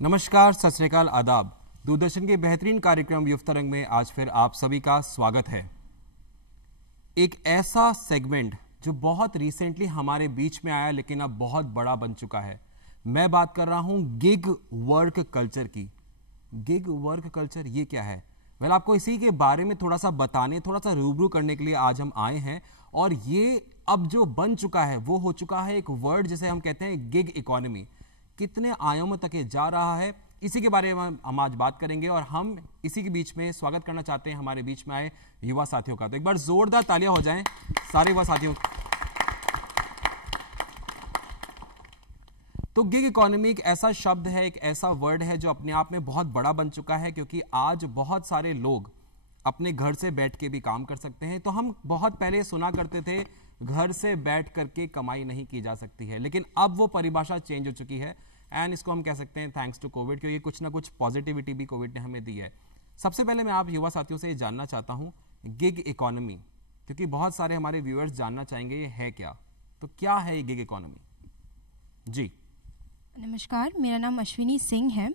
नमस्कार, सत श्री अकाल, आदाब। दूरदर्शन के बेहतरीन कार्यक्रम युव तरंग में आज फिर आप सभी का स्वागत है। एक ऐसा सेगमेंट जो बहुत रिसेंटली हमारे बीच में आया लेकिन अब बहुत बड़ा बन चुका है। मैं बात कर रहा हूं गिग वर्क कल्चर की। गिग वर्क कल्चर ये क्या है? वेल, आपको इसी के बारे में थोड़ा सा बताने, थोड़ा सा रूबरू करने के लिए आज हम आए हैं। और ये अब जो बन चुका है वो हो चुका है एक वर्ड जिसे हम कहते हैं गिग इकोनॉमी। कितने आयामों तक ये जा रहा है, इसी के बारे में हम आज बात करेंगे। और हम इसी के बीच में स्वागत करना चाहते हैं हमारे बीच में आए युवा साथियों का। तो एक बार जोरदार तालियां हो जाएं सारे युवा साथियों। तो गिग इकोनॉमी एक ऐसा शब्द है, एक ऐसा वर्ड है जो अपने आप में बहुत बड़ा बन चुका है, क्योंकि आज बहुत सारे लोग अपने घर से बैठ के भी काम कर सकते हैं। तो हम बहुत पहले सुना करते थे घर से बैठ करके कमाई नहीं की जा सकती है, लेकिन अब वो परिभाषा चेंज हो चुकी है। एंड इसको हम कह सकते हैं थैंक्स टू कोविड, क्योंकि कुछ ना कुछ पॉजिटिविटी भी कोविड ने हमें दी है। सबसे पहले मैं आप युवा साथियों से ये जानना चाहता हूँ गिग इकोनॉमी, क्योंकि बहुत सारे हमारे व्यूअर्स जानना चाहेंगे ये है क्या। तो क्या है ये गिग इकोनॉमी? जी नमस्कार, मेरा नाम अश्विनी सिंह है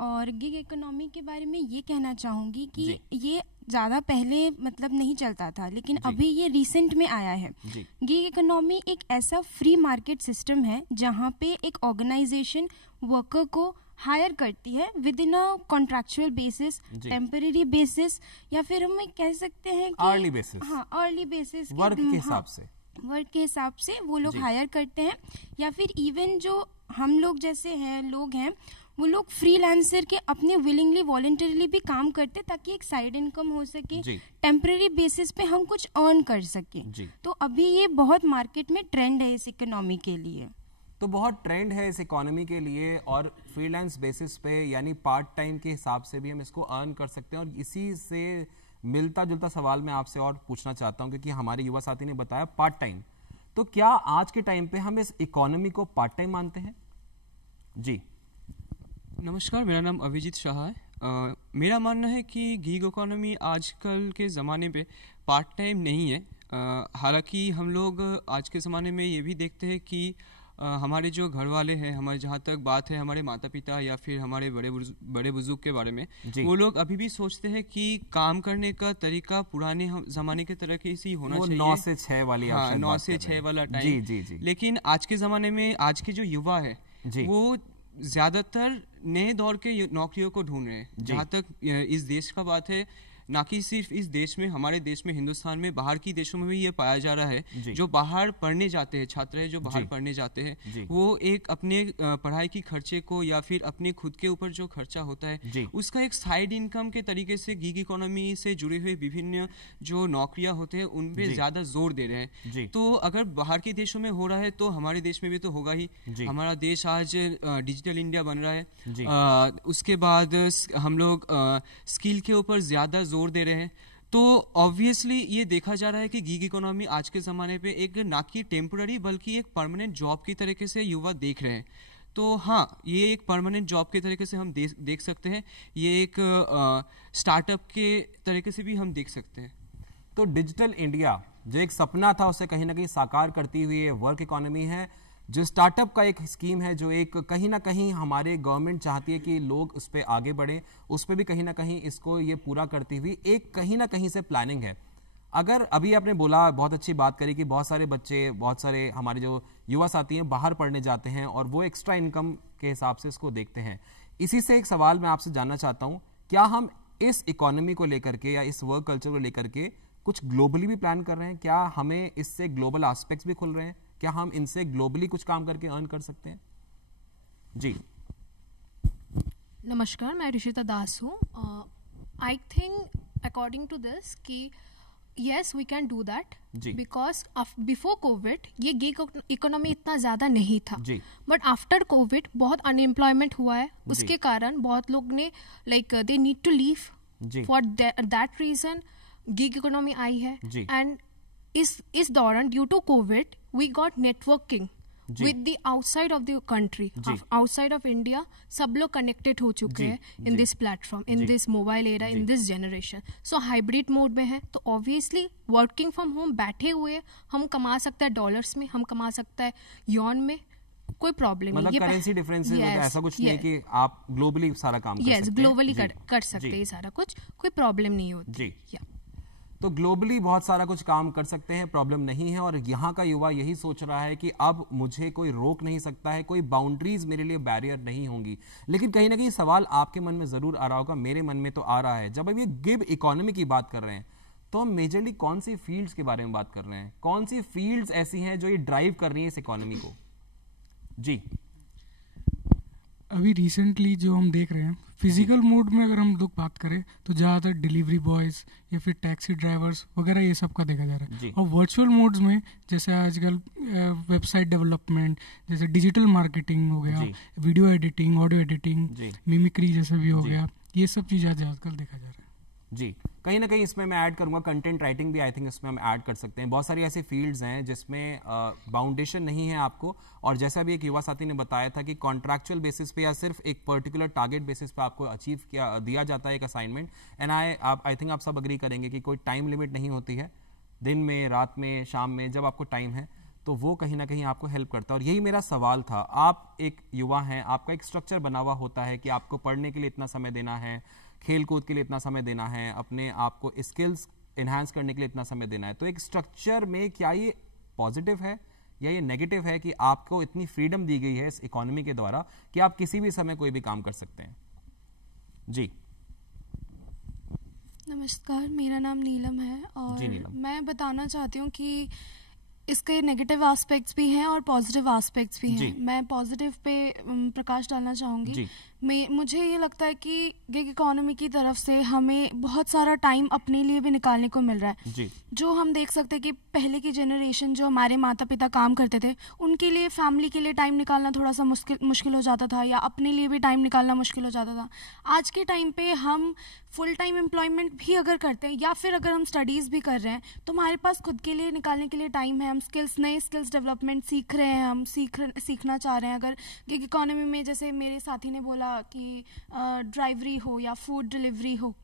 और गिग इकोनॉमी के बारे में ये कहना चाहूँगी कि ये ज़्यादा पहले मतलब नहीं चलता था, लेकिन अभी ये रिसेंट में आया है। गिग इकोनॉमी एक ऐसा फ्री मार्केट सिस्टम है जहाँ पे एक ऑर्गेनाइजेशन वर्कर को हायर करती है with in a contractual basis, temporary basis, या फिर हम कह सकते हैं कि अर्ली बेसिस। हाँ, अर्ली बेसिस, वर्क के हिसाब से, वर्क के हिसाब से वो लोग हायर करते हैं। या फिर इवन जो हम लोग जैसे हैं लोग हैं, वो लोग फ्रीलांसर के अपने विलिंगली वॉलंटरीली भी काम करते ताकि एक साइड इनकम हो सके, टेम्पररी बेसिस पे हम कुछ अर्न कर सके। तो अभी ये बहुत मार्केट में ट्रेंड है इस इकोनॉमी के लिए। तो बहुत ट्रेंड है इस इकोनॉमी के लिए, और फ्रीलांस बेसिस पे यानी पार्ट टाइम के हिसाब से भी हम इसको अर्न कर सकते हैं। और इसी से मिलता जुलता सवाल मैं आपसे और पूछना चाहता हूं, क्योंकि हमारे युवा साथी ने बताया पार्ट टाइम। तो क्या आज के टाइम पे हम इस इकोनॉमी को पार्ट टाइम मानते हैं? जी नमस्कार, मेरा नाम अभिजीत शाह है। मेरा मानना है कि गिग इकोनॉमी आजकल के ज़माने पे पार्ट टाइम नहीं है। हालांकि हम लोग आज के ज़माने में ये भी देखते हैं कि हमारे जो घर वाले हैं, हमारे जहाँ तक बात है हमारे माता पिता या फिर हमारे बड़े बुजुर्ग के बारे में, वो लोग अभी भी सोचते हैं कि काम करने का तरीका पुराने ज़माने के तरह के ही होना चाहिए। 9 से 6 वाली, हाँ, 9 से 6 वाला टाइम। जी। लेकिन आज के ज़माने में आज के जो युवा है वो ज्यादातर नए दौर के नौकरियों को ढूंढ रहे हैं। जहाँ तक इस देश का बात है, ना कि सिर्फ इस देश में, हमारे देश में, हिंदुस्तान में, बाहर की देशों में भी ये पाया जा रहा है। जो बाहर पढ़ने जाते हैं छात्र है, जो बाहर पढ़ने जाते हैं, वो एक अपने पढ़ाई की खर्चे को या फिर अपने खुद के ऊपर जो खर्चा होता है उसका एक साइड इनकम के तरीके से गिग इकोनॉमी से जुड़े हुए विभिन्न जो नौकरियां होते हैं उन पे ज्यादा जोर दे रहे हैं। तो अगर बाहर के देशों में हो रहा है तो हमारे देश में भी तो होगा ही। हमारा देश आज डिजिटल इंडिया बन रहा है। उसके बाद हम लोग स्किल के ऊपर ज्यादा जोर दे रहे हैं। तो ऑब्वियसली ये देखा जा रहा है कि गिग इकोनॉमी आज के ज़माने पे एक ना कि टेम्पररी बल्कि एक परमानेंट जॉब की तरीके से युवा देख रहे हैं। तो हाँ, ये एक परमानेंट जॉब के तरीके से हम देख सकते हैं। ये एक स्टार्टअप के तरीके से भी हम देख सकते हैं। तो डिजिटल इंडिया जो एक सपना था उसे कहीं ना कहीं साकार करती हुई ये वर्क इकोनॉमी है, जो स्टार्टअप का एक स्कीम है, जो एक कहीं ना कहीं हमारे गवर्नमेंट चाहती है कि लोग उस पर आगे बढ़ें, उस पर भी कहीं ना कहीं इसको ये पूरा करती हुई एक कहीं ना कहीं से प्लानिंग है। अगर अभी आपने बोला, बहुत अच्छी बात करी कि बहुत सारे बच्चे, बहुत सारे हमारे जो युवा साथी हैं बाहर पढ़ने जाते हैं और वो एक्स्ट्रा इनकम के हिसाब से इसको देखते हैं। इसी से एक सवाल मैं आपसे जानना चाहता हूँ, क्या हम इस इकोनॉमी को लेकर के या इस वर्क कल्चर को लेकर के कुछ ग्लोबली भी प्लान कर रहे हैं? क्या हमें इससे ग्लोबल एस्पेक्ट्स भी खुल रहे हैं? क्या हम इनसे ग्लोबली कुछ काम करके अर्न कर सकते हैं? जी नमस्कार, मैं ऋषिता दास हूँ। I think according to this कि yes we can do that because before COVID ये गिग इकोनॉमी इतना ज़्यादा नहीं था, बट आफ्टर कोविड बहुत अनएम्प्लॉयमेंट हुआ है। उसके कारण बहुत लोग ने they need to leave, for that reason gig economy आई है। एंड इस दौरान due to COVID we got networking with the outside of the country, outside of India. सब लोग कनेक्टेड हो चुके हैं in this platform, in this mobile era, in this generation. So hybrid mode में है, तो ऑब्वियसली वर्किंग फ्रॉम होम बैठे हुए हम कमा सकते हैं डॉलर्स में, हम कमा सकते हैं यॉन में, कोई प्रॉब्लम नहीं। मतलब करेंसी डिफरेंसेस ऐसा कुछ नहीं कि आप ग्लोबली सारा काम कर सकते हैं। ग्लोबली कर सकते हैं सारा कुछ, कोई प्रॉब्लम नहीं होती जी। तो ग्लोबली बहुत सारा कुछ काम कर सकते हैं, प्रॉब्लम नहीं है। और यहाँ का युवा यही सोच रहा है कि अब मुझे कोई रोक नहीं सकता है, कोई बाउंड्रीज मेरे लिए बैरियर नहीं होंगी। लेकिन कहीं ना कहीं सवाल आपके मन में जरूर आ रहा होगा, मेरे मन में तो आ रहा है, जब हम ये गिग इकोनॉमी की बात कर रहे हैं तो हम मेजरली कौन सी फील्ड्स के बारे में बात कर रहे हैं? कौन सी फील्ड्स ऐसी हैं जो ये ड्राइव कर रही है इस इकोनॉमी को? जी, अभी रिसेंटली जो हम देख रहे हैं फिजिकल मोड में, अगर हम लोग बात करें तो ज़्यादातर डिलीवरी बॉयज़ या फिर टैक्सी ड्राइवर्स वगैरह ये सब का देखा जा रहा है। और वर्चुअल मोड्स में जैसे आजकल वेबसाइट डेवलपमेंट, जैसे डिजिटल मार्केटिंग हो गया, video editing, audio editing, mimicry जैसे भी हो गया, ये सब चीज़ आजकल देखा जा रहा है। जी, कहीं ना कहीं इसमें मैं ऐड करूंगा कंटेंट राइटिंग भी, आई थिंक इसमें हम ऐड कर सकते हैं। बहुत सारी ऐसी फील्ड्स हैं जिसमें बाउंडेशन नहीं है आपको, और जैसा भी एक युवा साथी ने बताया था कि कॉन्ट्रैक्चुअल बेसिस पे या सिर्फ एक पर्टिकुलर टारगेट बेसिस पे आपको अचीव दिया जाता है एक असाइनमेंट। एंड आई थिंक आप सब अग्री करेंगे कि कोई टाइम लिमिट नहीं होती है, दिन में, रात में, शाम में, जब आपको टाइम है तो वो कहीं ना कहीं आपको हेल्प करता है। और यही मेरा सवाल था, आप एक युवा हैं, आपका एक स्ट्रक्चर बना हुआ होता है कि आपको पढ़ने के लिए इतना समय देना है, खेल कूद के लिए इतना समय देना है, अपने आप को स्किल्स इन्हांस करने के लिए इतना समय देना है। तो एक स्ट्रक्चर में क्या ये पॉजिटिव है या ये नेगेटिव है कि आपको इतनी फ्रीडम दी गई है इस इकोनॉमी के द्वारा कि आप किसी भी समय कोई भी काम कर सकते हैं? जी, नमस्कार, मेरा नाम नीलम है और जी, नीलम। मैं बताना चाहती हूँ कि इसके नेगेटिव एस्पेक्ट्स भी हैं और पॉजिटिव एस्पेक्ट्स भी हैं। मैं पॉजिटिव पे प्रकाश डालना चाहूँगी। मुझे ये लगता है कि गिग इकोनॉमी की तरफ से हमें बहुत सारा टाइम अपने लिए भी निकालने को मिल रहा है। जो हम देख सकते हैं कि पहले की जनरेशन, जो हमारे माता पिता काम करते थे, उनके लिए फैमिली के लिए टाइम निकालना थोड़ा सा मुश्किल हो जाता था, या अपने लिए भी टाइम निकालना मुश्किल हो जाता था। आज के टाइम पे हम फुल टाइम एम्प्लॉयमेंट भी अगर करते हैं या फिर अगर हम स्टडीज़ भी कर रहे हैं तो हमारे पास खुद के लिए निकालने के लिए टाइम है। हम नए स्किल्स डेवलपमेंट सीख रहे हैं, हम सीखना चाह रहे हैं। अगर गिग इकोनॉमी में, जैसे मेरे साथी ने बोला कि ड्राइवरी हो या फूड डिलीवरी हो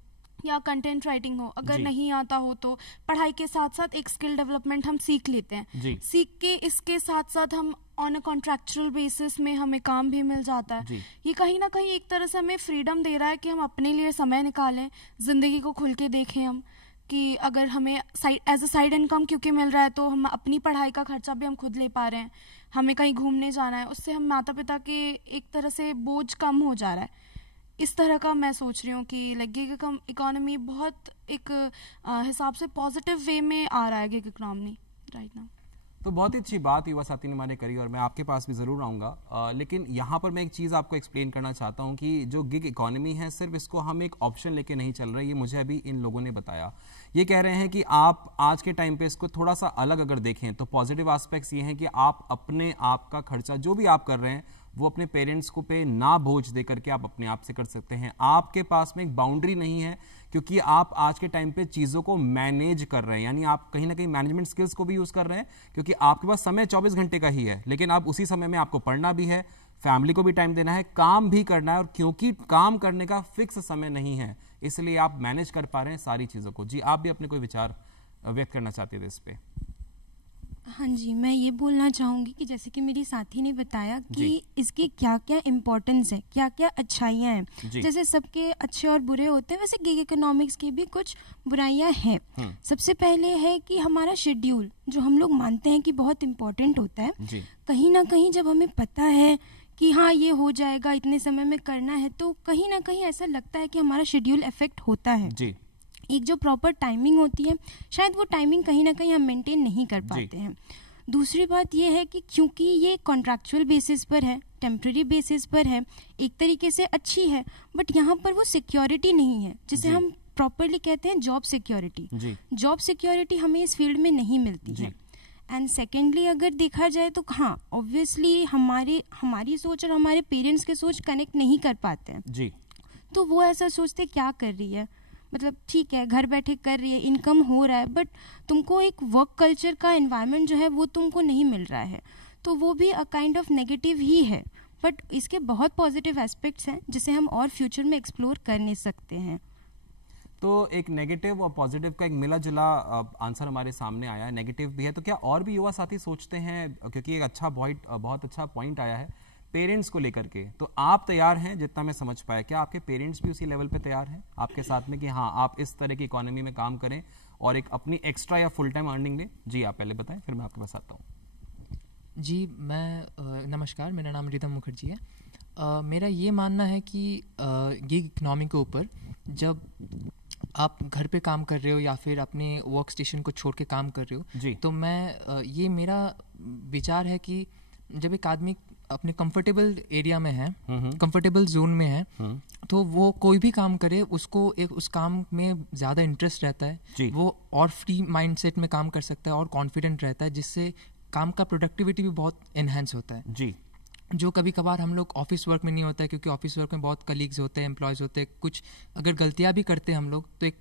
या कंटेंट राइटिंग हो, अगर नहीं आता हो तो पढ़ाई के साथ साथ एक स्किल डेवलपमेंट हम सीख लेते हैं। सीख के इसके साथ साथ हम ऑन अ कॉन्ट्रैक्चुअल बेसिस में हमें काम भी मिल जाता है। ये कहीं ना कहीं एक तरह से हमें फ्रीडम दे रहा है कि हम अपने लिए समय निकालें, जिंदगी को खुल के देखें। हम कि अगर हमें एज अ साइड इनकम क्योंकि मिल रहा है तो हम अपनी पढ़ाई का खर्चा भी हम खुद ले पा रहे हैं। हमें कहीं घूमने जाना है, उससे हम माता पिता के एक तरह से बोझ कम हो जा रहा है। इस तरह का मैं सोच रही हूँ कि गिग इकोनॉमी बहुत एक हिसाब से पॉजिटिव वे में आ रहा है गिग इकोनॉमी राइट नाउ। तो बहुत ही अच्छी बात युवा साथी ने हमारे करी और मैं आपके पास भी ज़रूर आऊँगा। लेकिन यहाँ पर मैं एक चीज़ आपको एक्सप्लेन करना चाहता हूँ कि जो गिग इकोनॉमी है सिर्फ इसको हम एक ऑप्शन लेके नहीं चल रहे, ये मुझे अभी इन लोगों ने बताया। ये कह रहे हैं कि आप आज के टाइम पे इसको थोड़ा सा अलग अगर देखें तो पॉजिटिव एस्पेक्ट्स ये हैं कि आप अपने आप का खर्चा जो भी आप कर रहे हैं वो अपने पेरेंट्स को पे ना बोझ दे करके आप अपने आप से कर सकते हैं। आपके पास में एक बाउंड्री नहीं है क्योंकि आप आज के टाइम पे चीज़ों को मैनेज कर रहे हैं, यानी आप कहीं ना कहीं मैनेजमेंट स्किल्स को भी यूज़ कर रहे हैं क्योंकि आपके पास समय 24 घंटे का ही है, लेकिन आप उसी समय में आपको पढ़ना भी है, फैमिली को भी टाइम देना है, काम भी करना है। और क्योंकि काम करने का फिक्स समय नहीं है इसलिए आप मैनेज कर पा रहे हैं सारी चीज़ों को। जी, आप भी अपने कोई विचार व्यक्त करना चाहते थे इस पे? हाँ जी, मैं ये बोलना चाहूँगी कि जैसे कि मेरी साथी ने बताया कि इसकी क्या क्या इम्पोर्टेंस है, क्या क्या अच्छाइयाँ हैं। जैसे सबके अच्छे और बुरे होते हैं, वैसे गिग इकोनॉमिक्स की भी कुछ बुराइयाँ हैं। सबसे पहले है कि हमारा शेड्यूल जो हम लोग मानते हैं कि बहुत इम्पोर्टेंट होता है, कहीं ना कहीं जब हमें पता है कि हाँ ये हो जाएगा, इतने समय में करना है, तो कहीं ना कहीं ऐसा लगता है कि हमारा शेड्यूल इफेक्ट होता है। एक जो प्रॉपर टाइमिंग होती है, शायद वो टाइमिंग कहीं ना कहीं हम मेंटेन नहीं कर पाते हैं। दूसरी बात ये है कि क्योंकि ये कॉन्ट्रैक्चुअल बेसिस पर है, टेम्पररी बेसिस पर है, एक तरीके से अच्छी है, बट यहाँ पर वो सिक्योरिटी नहीं है जिसे हम प्रॉपरली कहते हैं जॉब सिक्योरिटी। जॉब सिक्योरिटी हमें इस फील्ड में नहीं मिलती है। एंड सेकेंडली अगर देखा जाए तो हाँ, ऑब्वियसली हमारी सोच और हमारे पेरेंट्स के सोच कनेक्ट नहीं कर पाते हैं। तो वो ऐसा सोचते क्या कर रही है, मतलब ठीक है घर बैठे कर रही है, इनकम हो रहा है, बट तुमको एक वर्क कल्चर का एनवायरनमेंट जो है वो तुमको नहीं मिल रहा है, तो वो भी अ काइंड ऑफ नेगेटिव ही है। बट इसके बहुत पॉजिटिव एस्पेक्ट्स हैं जिसे हम और फ्यूचर में एक्सप्लोर कर नहीं सकते हैं। तो एक नेगेटिव और पॉजिटिव का एक मिला जुला आंसर हमारे सामने आया है, नेगेटिव भी है। तो क्या और भी युवा साथी सोचते हैं, क्योंकि एक बहुत अच्छा पॉइंट आया है पेरेंट्स को लेकर के, तो आप तैयार हैं जितना मैं समझ पाया, क्या आपके पेरेंट्स भी उसी लेवल पे तैयार हैं आपके साथ में कि हाँ आप इस तरह की इकोनॉमी में काम करें और एक अपनी एक्स्ट्रा या फुल टाइम अर्निंग लें? जी आप पहले बताएं, फिर मैं आपके पास आता हूँ। जी मैं नमस्कार, मेरा नाम रिदम मुखर्जी है। मेरा ये मानना है कि गिग इकोनॉमी के ऊपर जब आप घर पे काम कर रहे हो या फिर अपने वर्क स्टेशन को छोड़ के काम कर रहे हो, तो मैं ये मेरा विचार है कि जब एक आदमी अपने कंफर्टेबल एरिया में है, कंफर्टेबल जोन में है, तो वो कोई भी काम करे उसको एक उस काम में ज़्यादा इंटरेस्ट रहता है, वो और फ्री माइंडसेट में काम कर सकता है और कॉन्फिडेंट रहता है, जिससे काम का प्रोडक्टिविटी भी बहुत इन्हेंस होता है जी। जो कभी कभार हम लोग ऑफिस वर्क में नहीं होता है, क्योंकि ऑफिस वर्क में बहुत कलीग्स होते हैं, एम्प्लॉयज़ होते हैं, कुछ अगर गलतियां भी करते हैं हम लोग तो एक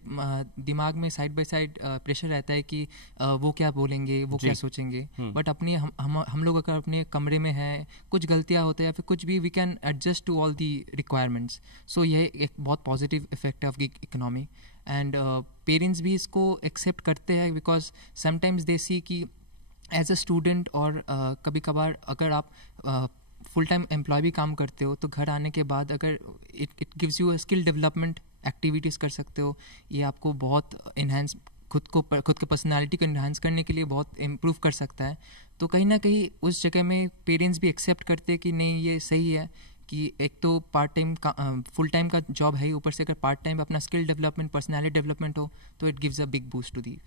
दिमाग में साइड बाय साइड प्रेशर रहता है कि वो क्या बोलेंगे, वो क्या सोचेंगे। बट अपनी हम लोग अगर अपने कमरे में हैं, कुछ गलतियां होते हैं या फिर कुछ भी, we can adjust to all the requirements. So यह एक बहुत पॉजिटिव इफेक्ट है of gig economy, and parents भी इसको एक्सेप्ट करते हैं, बिकॉज समटाइम्स दे सी कि एज अ स्टूडेंट और कभी कभार अगर आप फुल टाइम एम्प्लॉय भी काम करते हो तो घर आने के बाद अगर it gives you skill development activities कर सकते हो, ये आपको बहुत इन्हेंस खुद के पर्सनालिटी को इन्हांस करने के लिए बहुत इम्प्रूव कर सकता है। तो कहीं ना कहीं उस जगह में पेरेंट्स भी एक्सेप्ट करते हैं कि नहीं ये सही है कि एक तो पार्ट टाइम का फुल टाइम का जॉब है, ऊपर से अगर पार्ट टाइम अपना स्किल डेवलपमेंट, पर्सनालिटी डेवलपमेंट हो तो it gives a big boost to the.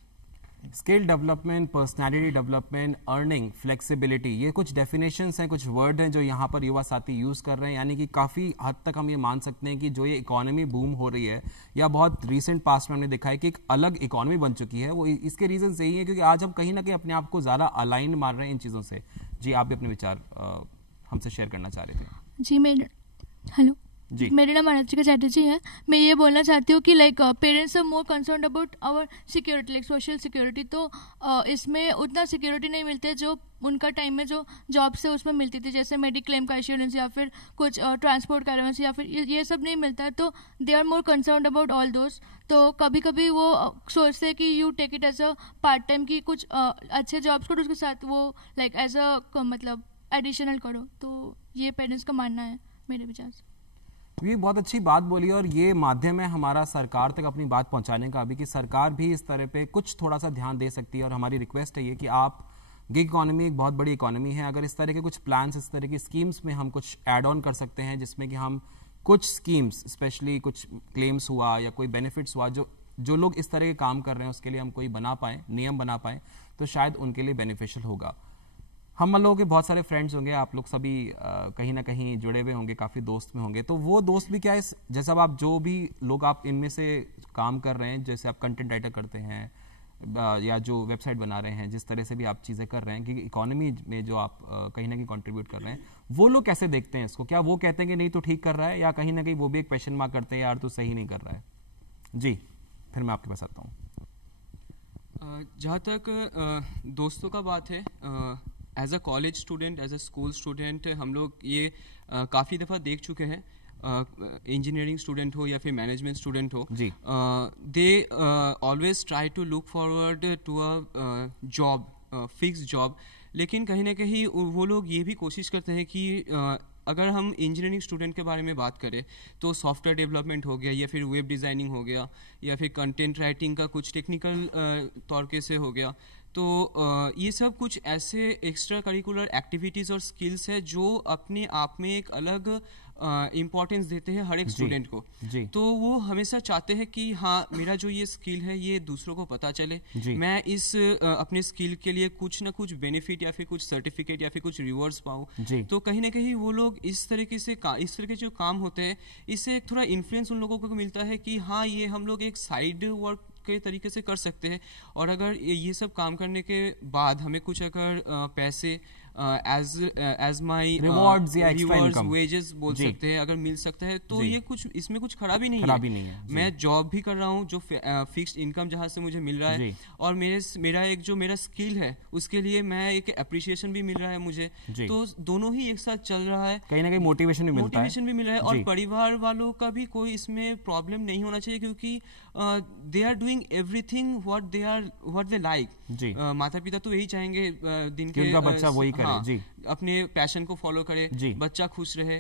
Skill development, personality development, earning, flexibility, ये कुछ डेफिनेशंस हैं, कुछ वर्ड हैं जो यहाँ पर युवा साथी यूज़ कर रहे हैं। यानी कि काफ़ी हद तक हम ये मान सकते हैं कि जो ये इकोनॉमी बूम हो रही है या बहुत रिसेंट पास्ट में हमने देखा है कि एक अलग इकोनॉमी बन चुकी है, वो इसके रीजन यही है क्योंकि आज हम कहीं ना कहीं अपने आप को ज़्यादा अलाइन मार रहे हैं इन चीज़ों से। जी आप भी अपने विचार हमसे शेयर करना चाह रहे थे। जी हेलो जी, मेरा नाम अनुचिका चैटर्जी है। मैं ये बोलना चाहती हूँ कि like parents are more concern about our security, like social security. तो इसमें उतना सिक्योरिटी नहीं मिलती है जो उनका टाइम में जो जॉब से उसमें मिलती थी, जैसे मेडिक्लेम का इंश्योरेंस या फिर कुछ ट्रांसपोर्ट का अलाउंस या फिर ये सब नहीं मिलता है। तो they are more concern about all those. तो कभी कभी वो सोचते हैं कि you take it as a part time की कुछ अच्छे जॉब्स करो, उसके साथ वो लाइक एज अ मतलब एडिशनल करो। तो ये पेरेंट्स का मानना है मेरे विचार से। ये बहुत अच्छी बात बोली और ये माध्यम है हमारा सरकार तक अपनी बात पहुंचाने का भी कि सरकार भी इस तरह पे कुछ थोड़ा सा ध्यान दे सकती है। और हमारी रिक्वेस्ट है ये कि आप गिग इकोनॉमी एक बहुत बड़ी इकोनॉमी है, अगर इस तरह के कुछ प्लान्स, इस तरह की स्कीम्स में हम कुछ ऐड ऑन कर सकते हैं जिसमें कि हम कुछ स्कीम्स, स्पेशली कुछ क्लेम्स हुआ या कोई बेनिफिट्स हुआ, जो लोग इस तरह के काम कर रहे हैं उसके लिए हम कोई बना पाएँ, नियम बना पाएँ, तो शायद उनके लिए बेनिफिशियल होगा। हम लोगों के बहुत सारे फ्रेंड्स होंगे, आप लोग सभी कहीं ना कहीं जुड़े हुए होंगे, काफ़ी दोस्त में होंगे। तो वो दोस्त भी क्या इस जैसा आप जो भी लोग आप इनमें से काम कर रहे हैं, जैसे आप कंटेंट राइटर करते हैं या जो वेबसाइट बना रहे हैं, जिस तरह से भी आप चीज़ें कर रहे हैं कि इकोनॉमी में जो आप कहीं ना कहीं कंट्रीब्यूट कर रहे हैं, वो लोग कैसे देखते हैं इसको? क्या वो कहते हैं कि नहीं तो ठीक कर रहा है, या कहीं ना कहीं वो भी एक क्वेश्चन मार्क करते हैं यार तो सही नहीं कर रहा है? जी फिर मैं आपके पास आता हूँ। जहाँ तक दोस्तों का बात है, as a college student, as a school student, हम लोग ये काफ़ी दफ़ा देख चुके हैं। इंजीनियरिंग स्टूडेंट हो या फिर मैनेजमेंट स्टूडेंट हो, they always try to look forward to a job, fix job. लेकिन कहीं ना कहीं वो लोग ये भी कोशिश करते हैं कि अगर हम इंजीनियरिंग स्टूडेंट के बारे में बात करें तो सॉफ्टवेयर डेवलपमेंट हो गया या फिर वेब डिज़ाइनिंग हो गया या फिर कंटेंट राइटिंग का कुछ टेक्निकल तौर के से हो गया। तो ये सब कुछ ऐसे एक्स्ट्रा करिकुलर एक्टिविटीज़ और स्किल्स है जो अपने आप में एक अलग इम्पोर्टेंस देते हैं हर एक स्टूडेंट को। तो वो हमेशा चाहते हैं कि हाँ मेरा जो ये स्किल है ये दूसरों को पता चले, मैं इस अपने स्किल के लिए कुछ ना कुछ बेनिफिट या फिर कुछ सर्टिफिकेट या फिर कुछ रिवॉर्ड्स पाऊँ। तो कहीं ना कहीं वो लोग इस तरीके से इस तरह के जो काम होते हैं, इससे एक थोड़ा इन्फ्लुएंस उन लोगों को मिलता है कि हाँ ये हम लोग एक साइड वर्क के तरीके से कर सकते हैं। और अगर ये सब काम करने के बाद हमें कुछ अगर पैसे एज माई रिवॉर्ड्स या एक्स्ट्रा इनकम, वेजेस बोल सकते हैं, अगर मिल सकता है तो ये कुछ इसमें कुछ खराबी नहीं है। मैं जॉब भी कर रहा हूँ जो फिक्स्ड इनकम जहाँ से मुझे मिल रहा है, और मेरा स्किल है उसके लिए मैं एक अप्रिसिएशन भी मिल रहा है मुझे, तो दोनों ही एक साथ चल रहा है, कहीं ना कहीं मोटिवेशन भी मिल रहा है। और परिवार वालों का भी कोई इसमें प्रॉब्लम नहीं होना चाहिए, क्योंकि they are doing everything what they like. माता पिता तो यही चाहेंगे दिन के उनका बच्चा वही करे, जी, अपने पैशन को फॉलो करे, बच्चा खुश रहे,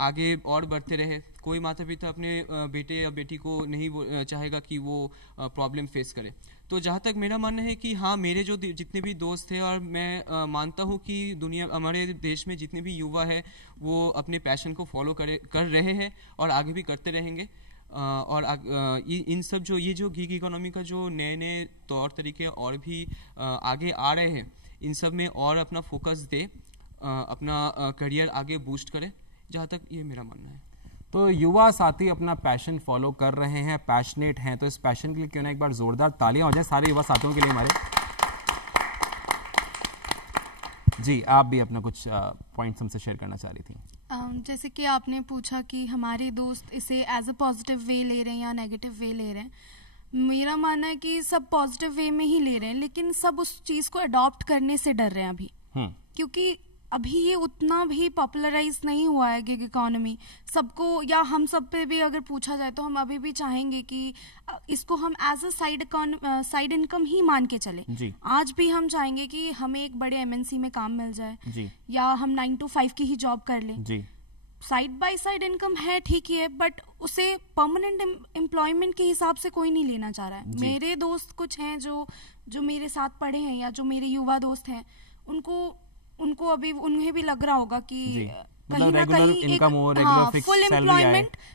आगे और बढ़ते रहे। कोई माता पिता अपने बेटे या बेटी को नहीं चाहेगा कि वो प्रॉब्लम फेस करे। तो जहाँ तक मेरा मानना है कि हाँ, मेरे जो जितने भी दोस्त थे, और मैं मानता हूँ कि हमारे देश में जितने भी युवा है वो अपने पैशन को फॉलो कर रहे हैं और आगे भी करते रहेंगे। और इन सब जो गिग इकोनॉमी का जो नए तौर तरीके और भी आगे आ रहे हैं, इन सब में और अपना फोकस दे, अपना करियर आगे बूस्ट करे, जहाँ तक ये मेरा मानना है। तो युवा साथी अपना पैशन फॉलो कर रहे हैं, पैशनेट हैं, तो इस पैशन के लिए क्यों ना एक बार जोरदार तालियां हो जाए सारे युवा साथियों के लिए हमारे। जी, आप भी अपना कुछ पॉइंट्स हमसे शेयर करना चाह रही थी। जैसे कि आपने पूछा कि हमारे दोस्त इसे एज अ पॉजिटिव वे ले रहे हैं या नेगेटिव वे ले रहे हैं। मेरा मानना है कि सब पॉजिटिव वे में ही ले रहे हैं, लेकिन सब उस चीज़ को अडॉप्ट करने से डर रहे हैं अभी, क्योंकि अभी ये उतना भी पॉपुलराइज नहीं हुआ है गिग इकोनॉमी। सबको या हम सब पे भी अगर पूछा जाए तो हम अभी भी चाहेंगे कि इसको हम एज अ साइड इनकम ही मान के चले। आज भी हम चाहेंगे कि हमें एक बड़े एमएनसी में काम मिल जाए, या हम 9 to 5 की ही जॉब कर लें। साइड बाय साइड इनकम है, ठीक है, बट उसे परमानेंट एम्प्लॉयमेंट के हिसाब से कोई नहीं लेना चाह रहा है। मेरे दोस्त कुछ हैं जो मेरे साथ पढ़े हैं, या जो मेरे युवा दोस्त हैं, उनको अभी उन्हें भी लग रहा होगा कि कहीं ना कहीं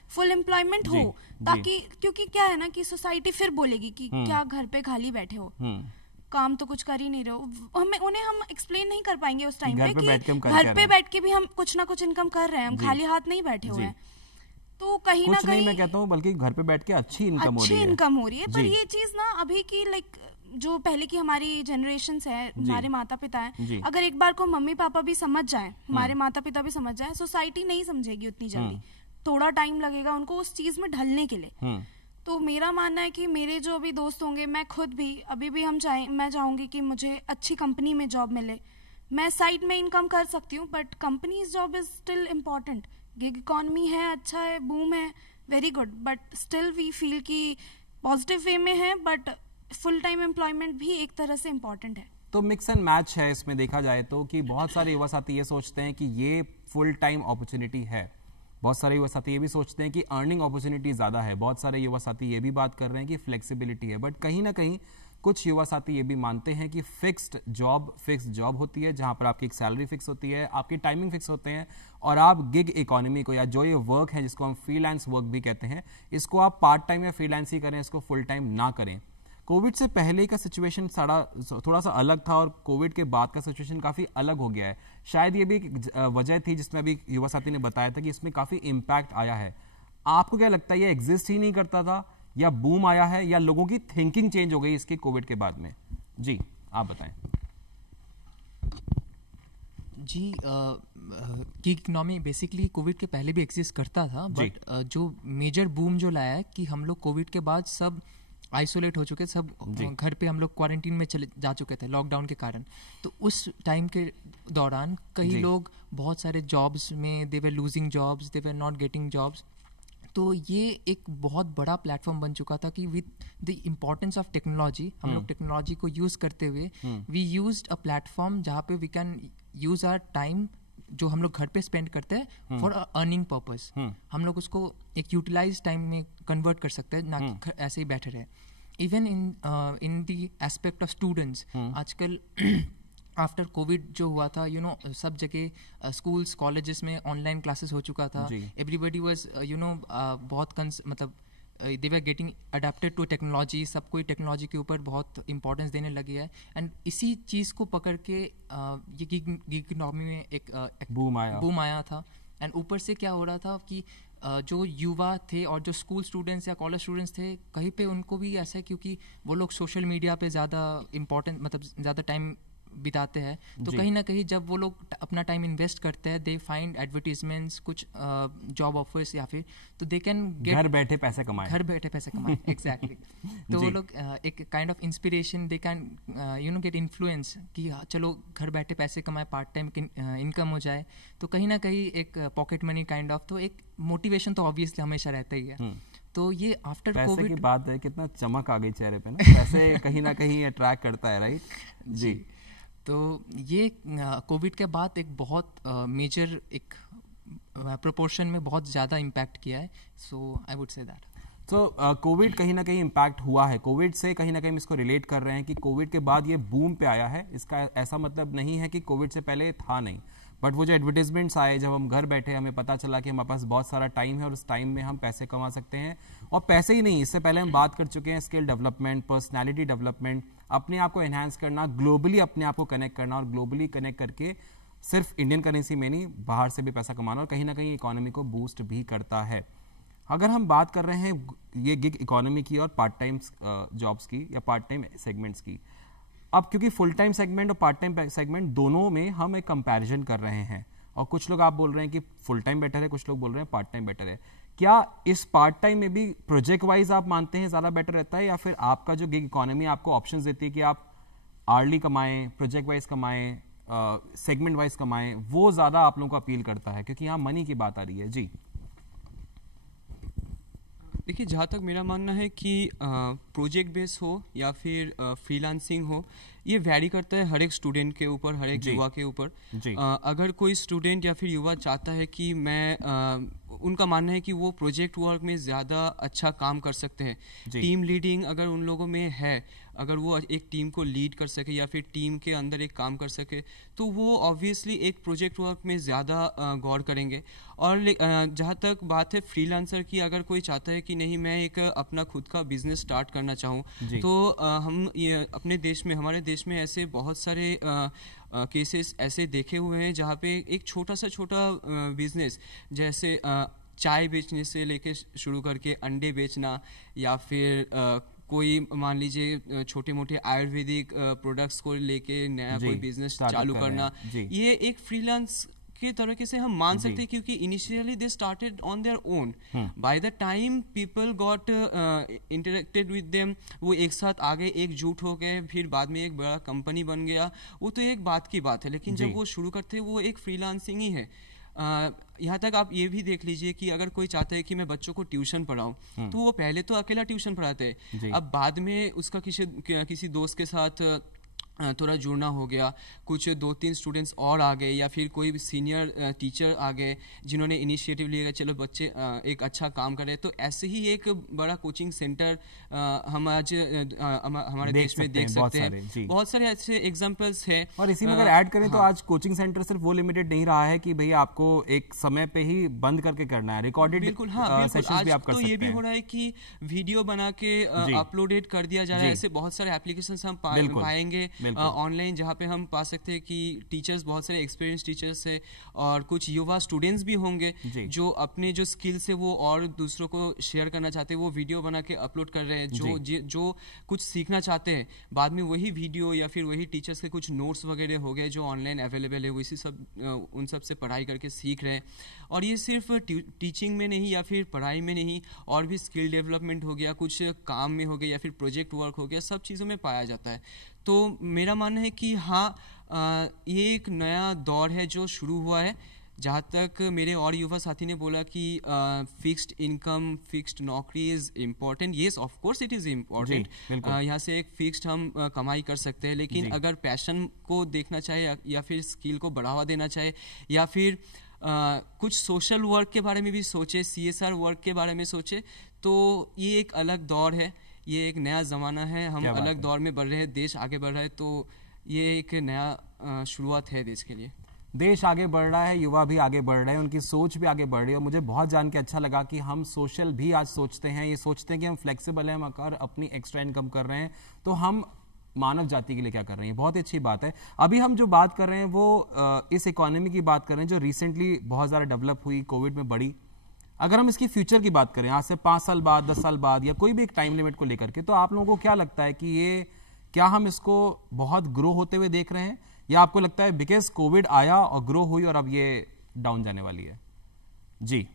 फुल एम्प्लॉयमेंट हो, ताकि, क्योंकि क्या है ना कि सोसाइटी फिर बोलेगी कि क्या घर पे खाली बैठे हो, काम तो कुछ कर ही नहीं रहे हो। उन्हें हम एक्सप्लेन नहीं कर पाएंगे उस टाइम पे कि घर पे बैठ के भी हम कुछ ना कुछ इनकम कर रहे हैं, हम खाली हाथ नहीं बैठे हुए हैं। तो कहीं ना कहीं मैं कहता हूँ बल्कि घर पे बैठ के अच्छी इनकम हो रही है। पर ये चीज ना अभी की जो पहले की हमारी जनरेशंस है, हमारे माता पिता हैं, अगर एक बार को मम्मी पापा भी समझ जाएं, हमारे माता पिता भी समझ जाएं, सोसाइटी नहीं समझेगी उतनी जल्दी, थोड़ा टाइम लगेगा उनको उस चीज में ढलने के लिए। तो मेरा मानना है कि मेरे जो भी दोस्त होंगे, मैं खुद भी अभी भी मैं चाहूंगी कि मुझे अच्छी कंपनी में जॉब मिले। मैं साइड में इनकम कर सकती हूँ, but companies job is still important. Gig economy है, अच्छा है, बूम है, very good, but still we feel कि पॉजिटिव वे में है, बट फुल टाइम एम्प्लॉयमेंट भी एक तरह से इम्पोर्टेंट है। तो मिक्स एंड मैच है इसमें देखा जाए तो, कि बहुत सारे युवा साथी ये सोचते हैं कि ये फुल टाइम अपॉर्चुनिटी है, बहुत सारे युवा साथी ये भी सोचते हैं कि अर्निंग अपॉर्चुनिटी ज़्यादा है, बहुत सारे युवा साथी ये भी बात कर रहे हैं कि फ्लेक्सिबिलिटी है, बट कहीं ना कहीं कुछ युवा साथी ये भी मानते हैं कि फिक्स्ड जॉब होती है, जहां पर आपकी एक सैलरी फिक्स होती है, आपकी टाइमिंग फिक्स होते हैं, और आप गिग इकोनॉमी को, या जो ये वर्क है जिसको हम फ्रीलांस वर्क भी कहते हैं, इसको आप पार्ट टाइम या फ्रीलांस ही करें, इसको फुल टाइम ना करें। कोविड से पहले का सिचुएशन थोड़ा सा अलग था, और कोविड के बाद का सिचुएशन काफ़ी अलग हो गया है। शायद ये भी एक वजह थी जिसमें अभी युवा साथी ने बताया था कि इसमें काफ़ी इम्पैक्ट आया है। आपको क्या लगता है, ये एग्जिस्ट ही नहीं करता था, या बूम आया है, या लोगों की थिंकिंग चेंज हो गई इसके कोविड के बाद में? जी, आप बताएं। जी, गिग इकोनॉमी बेसिकली कोविड के पहले भी एग्जिस्ट करता था, बट जो मेजर बूम जो लाया है कि हम लोग कोविड के बाद सब आइसोलेट हो चुके, सब घर पे हम लोग क्वारंटीन में चले जा चुके थे लॉकडाउन के कारण। तो उस टाइम के दौरान कई लोग बहुत सारे जॉब्स में they were losing jobs, they were not getting jobs. तो ये एक बहुत बड़ा प्लेटफॉर्म बन चुका था कि with the importance of technology, हम लोग टेक्नोलॉजी को यूज़ करते हुए वी यूज्ड अ प्लेटफॉर्म जहाँ पे we can use our time जो हम लोग घर पे स्पेंड करते हैं फॉर अर्निंग पर्पस। हम लोग उसको एक यूटिलाइज टाइम में कन्वर्ट कर सकते हैं, ना कि ऐसे ही बैठे रहे। Even in the aspect of students, आजकल आफ्टर कोविड जो हुआ था, सब जगह स्कूल्स कॉलेजेस में ऑनलाइन क्लासेस हो चुका था। एवरीबडी वाज बहुत मतलब they were getting adapted to technology, सब कोई टेक्नोलॉजी के ऊपर बहुत इंपॉर्टेंस देने लगे है। एंड इसी चीज़ को पकड़ के ये गिग इकोनॉमी में एक बूम आया था। एंड ऊपर से क्या हो रहा था कि जो युवा थे और जो स्कूल स्टूडेंट्स या कॉलेज स्टूडेंट्स थे, कहीं पे उनको भी ऐसा है क्योंकि वो लोग सोशल मीडिया पे ज़्यादा इम्पोर्टेंट मतलब ज़्यादा टाइम बिताते हैं, तो कहीं ना कहीं जब वो लोग अपना टाइम इन्वेस्ट करते हैं, दे फाइंड एडवर्टीजमेंट्स, कुछ जॉब ऑफर्स, या फिर तो दे कैन गेट घर बैठे पैसे कमाए एग्जैक्टली तो वो लोग एक kind of inspiration, they can get influence कि चलो घर बैठे पैसे कमाए, पार्ट टाइम इनकम हो जाए, तो कहीं ना कहीं एक पॉकेट मनी काइंड ऑफ, तो एक मोटिवेशन तो ऑब्वियसली हमेशा रहता ही है। तो ये आफ्टर पैसे कोविड की बात है, कितना चमक आ गई चेहरे पे ना, पैसे कहीं ना कहीं अट्रैक्ट करता है, राइट जी। तो ये कोविड के बाद एक बहुत मेजर एक प्रोपोर्शन में बहुत ज़्यादा इम्पैक्ट किया है, सो आई वुड से दैट। तो कोविड कहीं ना कहीं इम्पैक्ट हुआ है, कोविड से कहीं ना कहीं हम इसको रिलेट कर रहे हैं कि कोविड के बाद ये बूम पे आया है। इसका ऐसा मतलब नहीं है कि कोविड से पहले था नहीं, बट वो जो एडवर्टीजमेंट्स आए, जब हम घर बैठे हमें पता चला कि हमारे पास बहुत सारा टाइम है और उस टाइम में हम पैसे कमा सकते हैं। और पैसे ही नहीं, इससे पहले हम बात कर चुके हैं स्किल डेवलपमेंट, पर्सनैलिटी डेवलपमेंट, अपने आप को एनहांस करना, ग्लोबली अपने आप को कनेक्ट करना, और ग्लोबली कनेक्ट करके सिर्फ इंडियन करेंसी में नहीं, बाहर से भी पैसा कमाना, और कहीं ना कहीं इकोनॉमी को बूस्ट भी करता है। अगर हम बात कर रहे हैं ये गिग इकोनॉमी की और पार्ट टाइम जॉब्स की या पार्ट टाइम सेगमेंट्स की, अब क्योंकि फुल टाइम सेगमेंट और पार्ट टाइम सेगमेंट दोनों में हम एक कंपैरिजन कर रहे हैं, और कुछ लोग आप बोल रहे हैं कि फुल टाइम बेटर है, कुछ लोग बोल रहे हैं पार्ट टाइम बेटर है। क्या इस पार्ट टाइम में भी प्रोजेक्ट वाइज आप मानते हैं ज़्यादा बेटर रहता है, या फिर आपका जो गिग इकोनॉमी आपको ऑप्शंस देती है कि आप आर्ली कमाएं, प्रोजेक्ट वाइज कमाएं, सेगमेंट वाइज कमाएं, वो ज़्यादा आप लोगों को अपील करता है? क्योंकि यहाँ मनी की बात आ रही है जी। देखिए, जहाँ तक मेरा मानना है कि प्रोजेक्ट बेस हो या फिर फ्रीलांसिंग हो, ये वैरी करता है हर एक स्टूडेंट के ऊपर, हर एक युवा के ऊपर। अगर कोई स्टूडेंट या फिर युवा चाहता है कि उनका मानना है कि वो प्रोजेक्ट वर्क में ज़्यादा अच्छा काम कर सकते हैं, टीम लीडिंग अगर उन लोगों में है, अगर वो एक टीम को लीड कर सके या फिर टीम के अंदर एक काम कर सके, तो वो ऑब्वियसली एक प्रोजेक्ट वर्क में ज़्यादा गौर करेंगे। और जहाँ तक बात है फ्रीलांसर की, अगर कोई चाहता है कि नहीं मैं एक अपना खुद का बिजनेस स्टार्ट करना चाहूँ, तो हम ये अपने देश में, हमारे देश में ऐसे बहुत सारे केसेस ऐसे देखे हुए हैं जहाँ पे एक छोटा बिजनेस, जैसे चाय बेचने से लेके शुरू करके अंडे बेचना, या फिर कोई मान लीजिए छोटे मोटे आयुर्वेदिक प्रोडक्ट्स को लेके नया कोई बिजनेस चालू करना, ये एक फ्रीलांस के तरीके से हम मान सकते हैं, क्योंकि initially they started on their own. By the time people got interacted with them, वो एक साथ आगे एकजुट हो गए, फिर बाद में एक बड़ा कंपनी बन गया, वो तो एक बात की बात है। लेकिन जब वो शुरू करते वो एक फ्रीलांसिंग ही है। यहाँ तक आप ये भी देख लीजिए कि अगर कोई चाहता है कि मैं बच्चों को ट्यूशन पढ़ाऊँ, तो वो पहले तो अकेला ट्यूशन पढ़ाते हैं, अब बाद में उसका किसी दोस्त के साथ थोड़ा जुड़ना हो गया, कुछ 2-3 स्टूडेंट्स और आ गए, या फिर कोई सीनियर टीचर आ गए जिन्होंने इनिशिएटिव लिया, चलो बच्चे एक अच्छा काम कर रहे हैं। तो ऐसे ही एक बड़ा कोचिंग सेंटर हम आज हमारे देश में देख सकते हैं। बहुत सारे ऐसे एग्जांपल्स हैं। और इसी में अगर ऐड करें तो आज कोचिंग सेंटर सिर्फ वो लिमिटेड नहीं रहा है कि भैया आपको एक समय पे ही बंद करके करना है, रिकॉर्डेड सेशंस भी आप कर सकते हैं। तो ये भी हो रहा है कि वीडियो बना के अपलोडेड कर दिया जा रहा है। ऐसे बहुत सारे एप्लीकेशंस हम पाएंगे ऑनलाइन, जहाँ पे हम पा सकते हैं कि टीचर्स, बहुत सारे एक्सपीरियंस टीचर्स है, और कुछ युवा स्टूडेंट्स भी होंगे जो अपने जो स्किल्स है वो और दूसरों को शेयर करना चाहते हैं, वो वीडियो बना के अपलोड कर रहे हैं। जो कुछ सीखना चाहते हैं, बाद में वही वीडियो या फिर वही टीचर्स के कुछ नोट्स वगैरह हो गए जो ऑनलाइन अवेलेबल है, वो इसी सब उन सब से पढ़ाई करके सीख रहे हैं। और ये सिर्फ टीचिंग में नहीं या फिर पढ़ाई में नहीं, और भी स्किल डेवलपमेंट हो गया, कुछ काम में हो गया, या फिर प्रोजेक्ट वर्क हो गया, सब चीज़ों में पाया जाता है। तो मेरा मानना है कि हाँ, ये एक नया दौर है जो शुरू हुआ है। जहाँ तक मेरे और युवा साथी ने बोला कि फिक्स्ड इनकम, फिक्स्ड नौकरी is important, yes of course it is important. यहाँ से एक फिक्स्ड हम कमाई कर सकते हैं, लेकिन अगर पैशन को देखना चाहे या फिर स्किल को बढ़ावा देना चाहे, या फिर कुछ सोशल वर्क के बारे में भी सोचे, CSR वर्क के बारे में सोचे, तो ये एक अलग दौर है, ये एक नया ज़माना है, हम अलग दौर में बढ़ रहे हैं, देश आगे बढ़ रहा है। तो ये एक नया शुरुआत है देश के लिए। देश आगे बढ़ रहा है, युवा भी आगे बढ़ रहे हैं, उनकी सोच भी आगे बढ़ रही है। और मुझे बहुत जान के अच्छा लगा कि हम सोशल भी आज सोचते हैं, ये सोचते हैं कि हम फ्लेक्सिबल हैं, हम अगर अपनी एक्स्ट्रा इनकम कर रहे हैं तो हम मानव जाति के लिए क्या कर रहे हैं, बहुत अच्छी बात है। अभी हम जो बात कर रहे हैं वो इस इकोनॉमी की बात कर रहे हैं जो रिसेंटली बहुत ज़्यादा डेवलप हुई, कोविड में बढ़ी। अगर हम इसकी फ्यूचर की बात करें, आज से 5 साल बाद, 10 साल बाद, या कोई भी एक टाइम लिमिट को लेकर के, तो आप लोगों को क्या लगता है कि ये क्या हम इसको बहुत ग्रो होते हुए देख रहे हैं, या आपको लगता है बिकॉज कोविड आया और ग्रो हुई और अब ये डाउन जाने वाली है? जी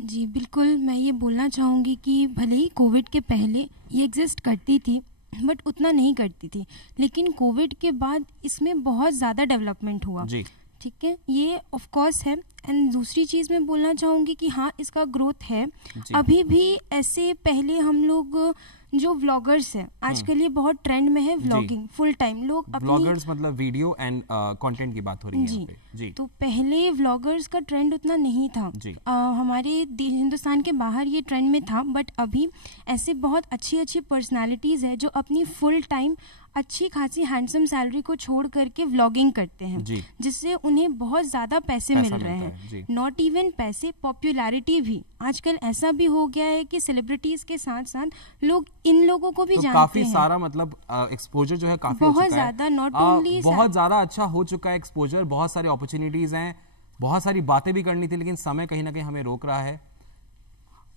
जी बिल्कुल, मैं ये बोलना चाहूँगी कि भले ही कोविड के पहले ये एग्जिस्ट करती थी बट उतना नहीं करती थी, लेकिन कोविड के बाद इसमें बहुत ज़्यादा डेवलपमेंट हुआ। जी ठीक है, ये ऑफ कोर्स है। एंड दूसरी चीज़ मैं बोलना चाहूँगी कि हाँ, इसका ग्रोथ है। अभी भी ऐसे पहले हम लोग जो व्लॉगर्स हैं आजकल ये बहुत ट्रेंड में है, व्लॉगिंग फुल टाइम लोग व्लॉगर्स मतलब वीडियो एंड कंटेंट की बात हो रही है यहाँ पे। जी तो पहले व्लॉगर्स का ट्रेंड उतना नहीं था। हमारे हिंदुस्तान के बाहर ये ट्रेंड में था, बट अभी ऐसे बहुत अच्छी अच्छी पर्सनालिटीज़ है जो अपनी फुल टाइम अच्छी खासी हैंडसम सैलरी को छोड़ करके व्लॉगिंग करते हैं, जिससे उन्हें बहुत ज़्यादा पैसे मिल रहे हैं। नॉट इवन पैसे, पॉपुलैरिटी भी। आजकल ऐसा भी हो गया है कि सेलिब्रिटीज के साथ साथ लोग इन लोगों को भी जानते काफी हैं। सारा मतलब एक्सपोजर जो है काफी बहुत ज्यादा, नॉट ओनली बहुत ज्यादा अच्छा हो चुका है एक्सपोजर। बहुत सारी अपॉर्चुनिटीज हैं, बहुत सारी बातें भी करनी थी, लेकिन समय कहीं ना कहीं हमें रोक रहा है।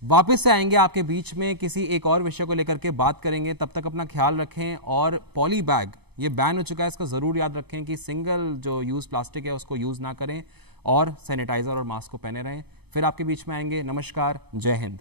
वापस से आएंगे आपके बीच में, किसी एक और विषय को लेकर के बात करेंगे। तब तक अपना ख्याल रखें, और पॉली बैग ये बैन हो चुका है, इसका जरूर याद रखें कि सिंगल जो यूज प्लास्टिक है उसको यूज ना करें, और सैनिटाइजर और मास्क को पहने रहें। फिर आपके बीच में आएंगे। नमस्कार, जय हिंद।